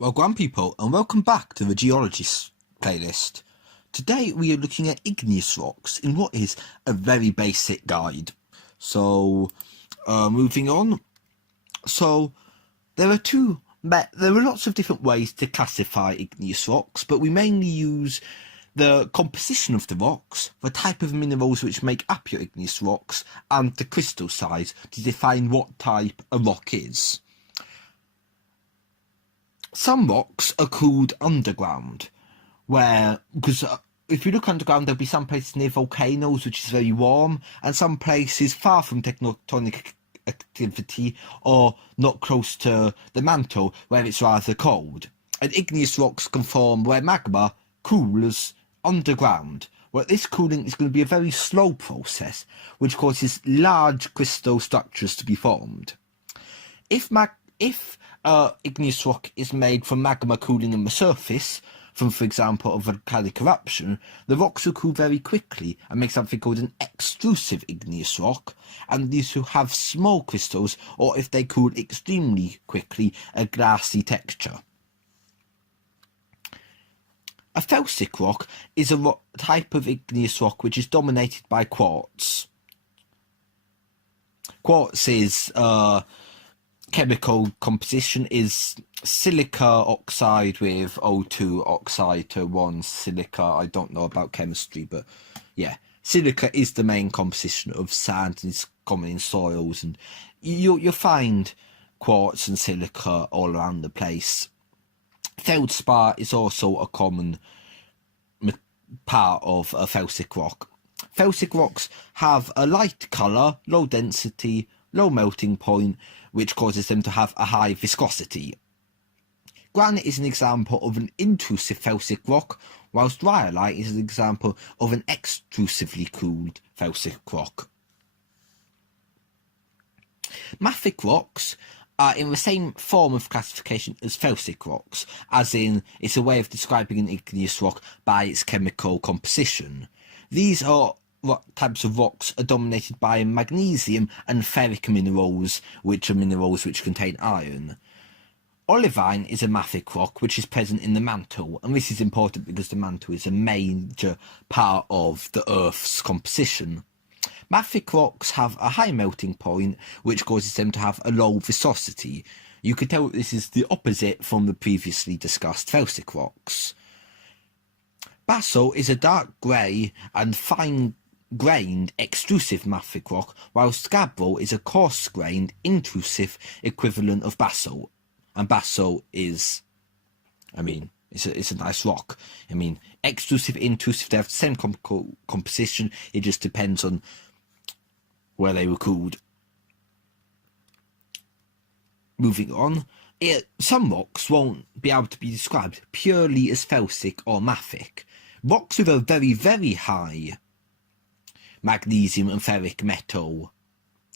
Well, grand people, and welcome back to the Geologist playlist. Today we are looking at igneous rocks in what is a very basic guide. Moving on. So, there are lots of different ways to classify igneous rocks, but we mainly use the composition of the rocks, the type of minerals which make up your igneous rocks, and the crystal size to define what type a rock is. Some rocks are cooled underground, because if you look underground, there'll be some places near volcanoes, which is very warm, and some places far from tectonic activity or not close to the mantle, where it's rather cold. And igneous rocks can form where magma cools underground. Well, this cooling is going to be a very slow process, which causes large crystal structures to be formed. If igneous rock is made from magma cooling in the surface, from, for example, a volcanic eruption, the rocks will cool very quickly and make something called an extrusive igneous rock, and these will have small crystals, or if they cool extremely quickly, a glassy texture. A felsic rock is a type of igneous rock which is dominated by quartz. Quartz is chemical composition is silica oxide with O2 oxide to 1 silica. I don't know about chemistry, but yeah, silica is the main composition of sand and it's common in soils, and you'll find quartz and silica all around the place. Feldspar is also a common part of a felsic rock. Felsic rocks have a light colour, low density, low melting point, which causes them to have a high viscosity. Granite is an example of an intrusive felsic rock, whilst rhyolite is an example of an extrusively cooled felsic rock. Mafic rocks are in the same form of classification as felsic rocks, as in it's a way of describing an igneous rock by its chemical composition. These are types of rocks are dominated by magnesium and ferric minerals, which are minerals which contain iron. Olivine is a mafic rock which is present in the mantle, and this is important because the mantle is a major part of the Earth's composition. Mafic rocks have a high melting point, which causes them to have a low viscosity. You could tell this is the opposite from the previously discussed felsic rocks. Basalt is a dark grey and fine-grained extrusive mafic rock, whilst gabbro is a coarse-grained intrusive equivalent of basalt. And basalt is, it's a nice rock. Extrusive, intrusive, they have the same composition, it just depends on where they were cooled. Moving on, some rocks won't be able to be described purely as felsic or mafic. Rocks with a very, very high magnesium and ferric metal,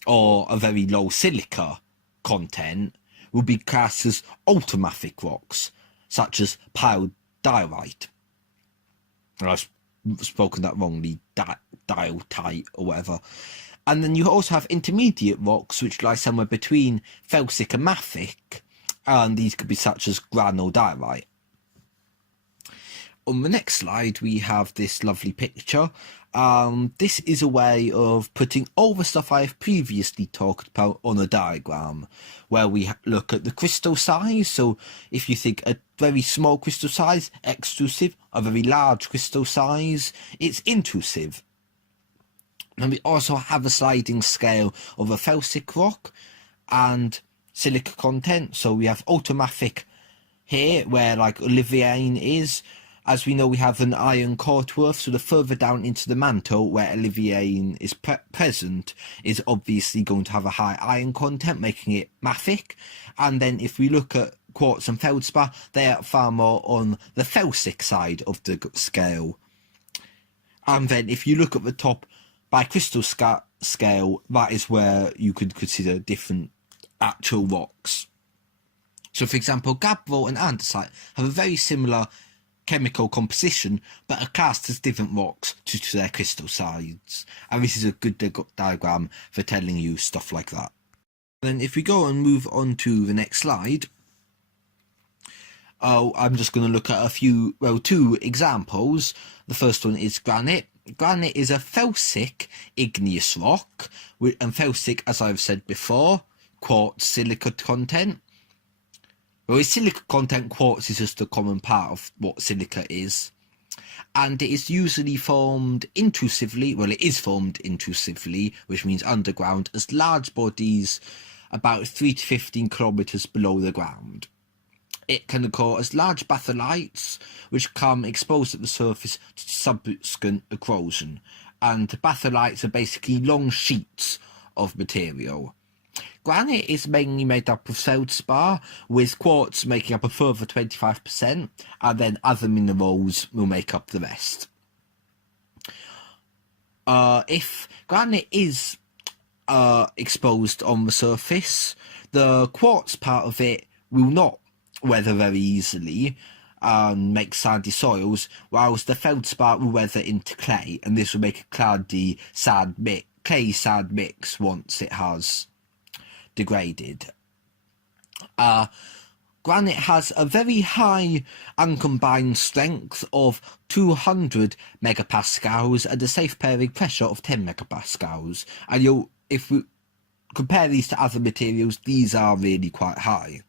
or a very low silica content, will be classed as ultramafic rocks, such as diorite. I've spoken that wrongly, diorite or whatever. And then you also have intermediate rocks which lie somewhere between felsic and mafic, and these could be such as granodiorite. On the next slide we have this lovely picture. This is a way of putting all the stuff I have previously talked about on a diagram, where we look at the crystal size. So if you think a very small crystal size, extrusive, a very large crystal size, it's intrusive. And we also have a sliding scale of a felsic rock and silica content. So we have ultramafic here, where like olivine is. As we know, we have an iron core to Earth, so the further down into the mantle where olivine is present is obviously going to have a high iron content, making it mafic. And then if we look at quartz and feldspar, they are far more on the felsic side of the scale. And then if you look at the top by crystal scale, that is where you could consider different actual rocks. So for example, gabbro and andesite have a very similar chemical composition, but are classed as different rocks due to their crystal size, and this is a good diagram for telling you stuff like that. Then if we go and move on to the next slide, I'm just going to look at two examples. The first one is granite. Granite is a felsic igneous rock, and felsic, as I've said before, quartz silica content. Whereas silica content, quartz is just a common part of what silica is. And it is usually formed intrusively, well, it is formed intrusively, which means underground, as large bodies about 3 to 15 kilometres below the ground. It can occur as large batholites, which come exposed at the surface to subsequent corrosion. And batholites are basically long sheets of material. Granite is mainly made up of feldspar, with quartz making up a further 25%, and then other minerals will make up the rest. If granite is exposed on the surface, the quartz part of it will not weather very easily and make sandy soils, whilst the feldspar will weather into clay, and this will make a clay sand mix once it has degraded. Granite has a very high uncombined strength of 200 megapascals and a safe pairing pressure of 10 megapascals. And if we compare these to other materials, these are really quite high.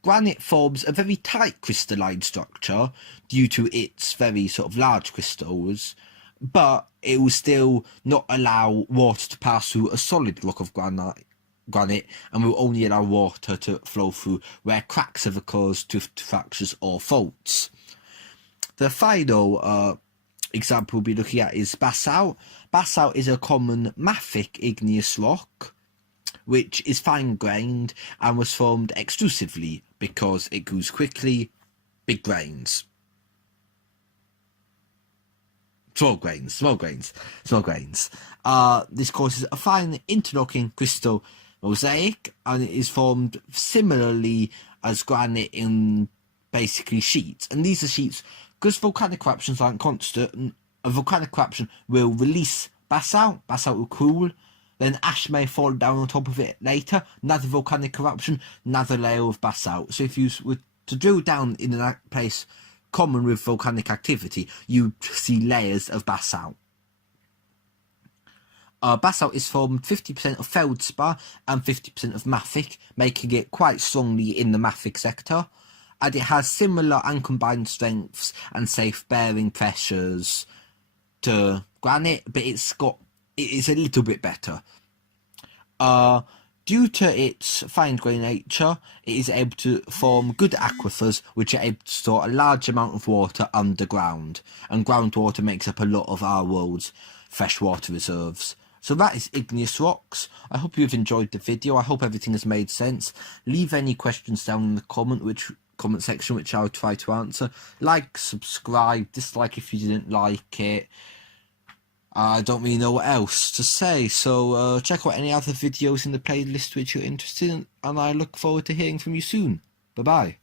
Granite forms a very tight crystalline structure due to its very sort of large crystals, but it will still not allow water to pass through a solid block of granite, and will only allow water to flow through where cracks have occurred due to fractures or faults. The final example we'll be looking at is basalt. Basalt is a common mafic igneous rock, which is fine-grained and was formed extrusively because it grows quickly. Big grains. Small grains. This causes a fine interlocking crystal mosaic, and it is formed similarly as granite in basically sheets. And these are sheets, because volcanic eruptions aren't constant, a volcanic eruption will release basalt will cool, then ash may fall down on top of it later, another volcanic eruption, another layer of basalt. So if you were to drill down in a place common with volcanic activity, you see layers of basalt. Basalt is formed 50% of feldspar and 50% of mafic, making it quite strongly in the mafic sector, and it has similar uncombined strengths and safe bearing pressures to granite, but it is a little bit better. Due to its fine-grained nature, it is able to form good aquifers, which are able to store a large amount of water underground, and groundwater makes up a lot of our world's freshwater reserves. So that is Igneous Rocks. I hope you've enjoyed the video. I hope everything has made sense. Leave any questions down in the comment section, which I'll try to answer. Like, subscribe, dislike if you didn't like it. I don't really know what else to say, so check out any other videos in the playlist which you're interested in, and I look forward to hearing from you soon. Bye bye.